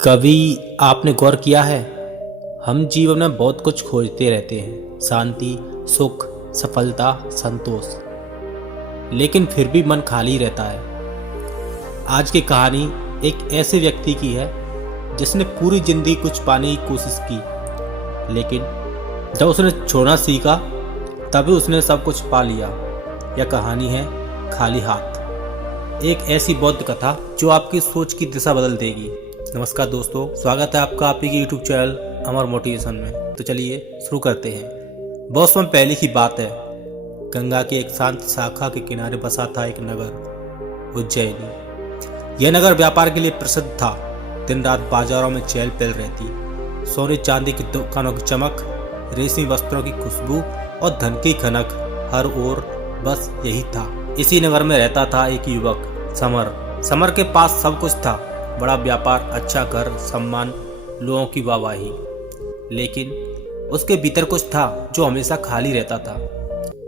कभी आपने गौर किया है, हम जीवन में बहुत कुछ खोजते रहते हैं, शांति, सुख, सफलता, संतोष, लेकिन फिर भी मन खाली रहता है। आज की कहानी एक ऐसे व्यक्ति की है जिसने पूरी जिंदगी कुछ पाने की कोशिश की, लेकिन जब उसने छोड़ना सीखा तभी उसने सब कुछ पा लिया। यह कहानी है खाली हाथ, एक ऐसी बौद्ध कथा जो आपकी सोच की दिशा बदल देगी। नमस्कार दोस्तों, स्वागत है आपका आप ही के यूट्यूब चैनल अमर मोटिवेशन में। तो चलिए शुरू करते हैं। बहुत समय पहले की बात है, गंगा की एक शांत शाखा के किनारे बसा था एक नगर, उज्जैनी। यह नगर व्यापार के लिए प्रसिद्ध था। दिन रात बाजारों में चहल पहल रहती, सोने चांदी की दुकानों की चमक, रेशमी वस्त्रों की खुशबू और धन की खनक, हर ओर बस यही था। इसी नगर में रहता था एक युवक, समर। समर के पास सब कुछ था, बड़ा व्यापार, अच्छा घर, सम्मान, लोगों की वाहवाही, लेकिन उसके भीतर कुछ था जो हमेशा खाली रहता था।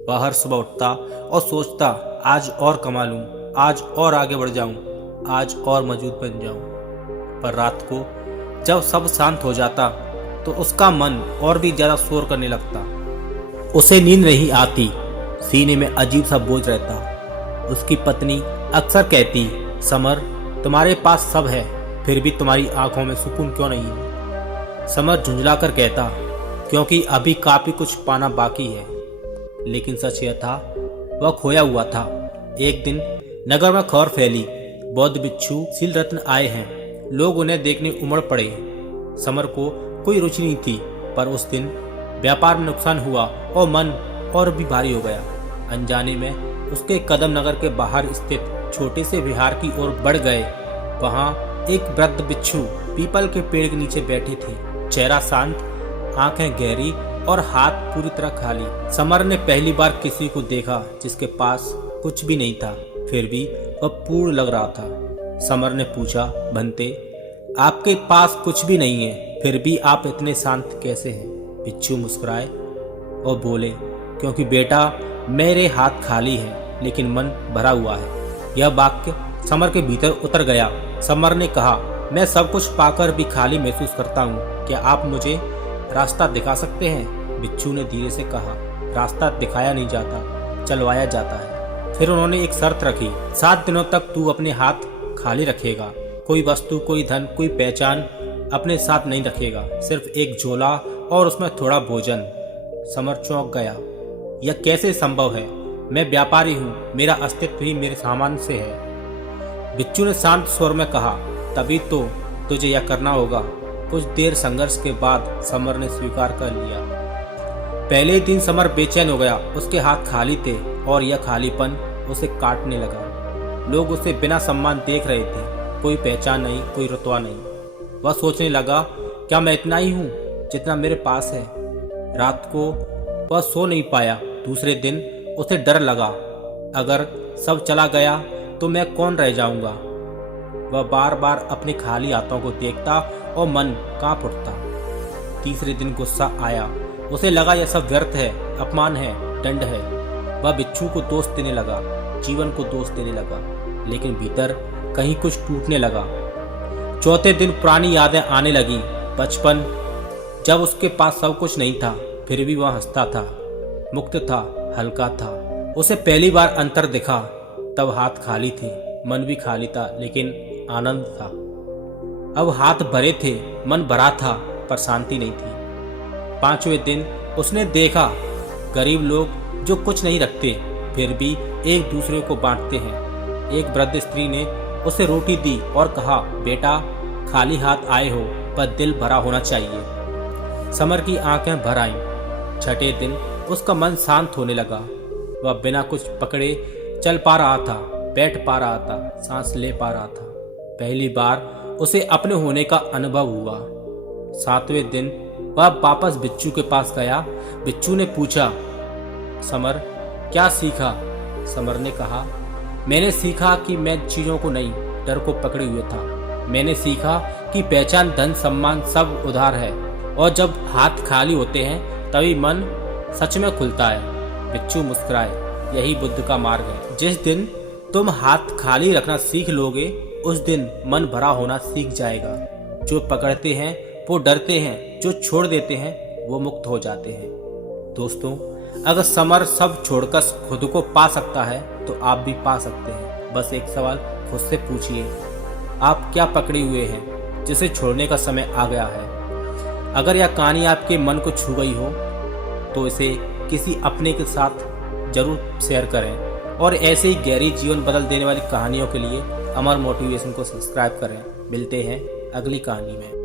वह हर सुबह उठता और सोचता, आज और कमा लूं, आज और आगे बढ़ जाऊं, आज और मजबूत बन जाऊं। पर रात को जब सब शांत हो जाता तो उसका मन और भी ज्यादा शोर करने लगता। उसे नींद नहीं आती, सीने में अजीब सा बोझ रहता। उसकी पत्नी अक्सर कहती, समर, तुम्हारे पास सब है, फिर भी तुम्हारी आंखों में सुकून क्यों नहीं है? समर झुंझलाकर कहता, क्योंकि अभी काफी कुछ पाना बाकी है। लेकिन सच यह था, वह खोया हुआ था। एक दिन नगर में खबर फैली, बौद्ध भिक्षु सील रत्न आए हैं। लोग उन्हें देखने उमड़ पड़े। समर को कोई रुचि नहीं थी, पर उस दिन व्यापार में नुकसान हुआ और मन और भी भारी हो गया। अनजाने में उसके कदम नगर के बाहर स्थित छोटे से विहार की ओर बढ़ गए। वहां एक वृद्ध बिच्छू पीपल के पेड़ के नीचे बैठे थे, चेहरा शांत, आंखें गहरी और हाथ पूरी तरह खाली। समर ने पहली बार किसी को देखा जिसके पास कुछ भी नहीं था, फिर भी वह पूर्ण लग रहा था। समर ने पूछा, बनते, आपके पास कुछ भी नहीं है, फिर भी आप इतने शांत कैसे हैं? बिच्छू मुस्कुराए और बोले, क्योंकि बेटा, मेरे हाथ खाली हैं, लेकिन मन भरा हुआ है। यह वाक्य समर के भीतर उतर गया। समर ने कहा, मैं सब कुछ पाकर भी खाली महसूस करता हूँ, क्या आप मुझे रास्ता दिखा सकते हैं? बिच्छू ने धीरे से कहा, रास्ता दिखाया नहीं जाता, चलवाया जाता है। फिर उन्होंने एक शर्त रखी, 7 दिनों तक तू अपने हाथ खाली रखेगा। कोई वस्तु, कोई धन, कोई पहचान अपने साथ नहीं रखेगा, सिर्फ एक झोला और उसमें थोड़ा भोजन। समर चौंक गया, यह कैसे संभव है? मैं व्यापारी हूँ, मेरा अस्तित्व ही मेरे सामान से है। बिच्छू ने शांत स्वर में कहा, तभी तो तुझे यह करना होगा। कुछ देर संघर्ष के बाद समर ने स्वीकार कर लिया। पहले ही दिन समर बेचैन हो गया। उसके हाथ खाली थे और यह खालीपन उसे काटने लगा। लोग उसे बिना सम्मान देख रहे थे, कोई पहचान नहीं, कोई रुतबा नहीं। वह सोचने लगा, क्या मैं इतना ही हूँ जितना मेरे पास है? रात को वह सो नहीं पाया। दूसरे दिन उसे डर लगा, अगर सब चला गया तो मैं कौन रह जाऊंगा? वह बार बार अपने खाली हाथों को देखता और मन कांप उठता। तीसरे दिन गुस्सा आया। उसे लगा यह सब व्यर्थ है, अपमान है, दंड है। वह बिच्छू को दोष देने लगा, जीवन को दोष देने लगा, लेकिन भीतर कहीं कुछ टूटने लगा। चौथे दिन पुरानी यादें आने लगी। बचपन, जब उसके पास सब कुछ नहीं था, फिर भी वह हंसता था, मुक्त था, हल्का था। उसे पहली बार अंतर दिखा, तब हाथ खाली थे, मन भी खाली था, लेकिन आनंद था। अब हाथ भरे थे, मन भरा था, पर शांति नहीं थी। 5वें दिन उसने देखा, गरीब लोग जो कुछ नहीं रखते, फिर भी एक दूसरे को बांटते हैं। एक वृद्ध स्त्री ने उसे रोटी दी और कहा, बेटा, खाली हाथ आए हो, पर दिल भरा होना चाहिए। समर की आंखें भर आईं। 6ठे दिन उसका मन शांत होने लगा। वह बिना कुछ पकड़े चल पा रहा था, बैठ पा रहा था, सांस ले पा रहा था। पहली बार उसे अपने होने का अनुभव हुआ। 7वें दिन वह वापस बिच्छू के पास गया। बिच्छू ने पूछा, समर, क्या सीखा? समर ने कहा, मैंने सीखा कि मैं चीजों को नहीं, डर को पकड़े हुए था। मैंने सीखा कि पहचान, धन, सम्मान सब उधार है, और जब हाथ खाली होते हैं तभी मन सच में खुलता है। बिच्छू मुस्कुराए, यही बुद्ध का मार्ग है। जिस दिन तुम हाथ खाली रखना सीख लोगे, उस दिन मन भरा होना सीख जाएगा। जो पकड़ते हैं वो डरते हैं, जो छोड़ देते हैं वो मुक्त हो जाते हैं। दोस्तों, अगर समर सब छोड़कर खुद को पा सकता है तो आप भी पा सकते हैं। बस एक सवाल खुद से पूछिए, आप क्या पकड़े हुए हैं जिसे छोड़ने का समय आ गया है? अगर यह कहानी आपके मन को छू गई हो तो इसे किसी अपने के साथ जरूर शेयर करें और ऐसे ही गहरी जीवन बदल देने वाली कहानियों के लिए अमर मोटिवेशन को सब्सक्राइब करें। मिलते हैं अगली कहानी में।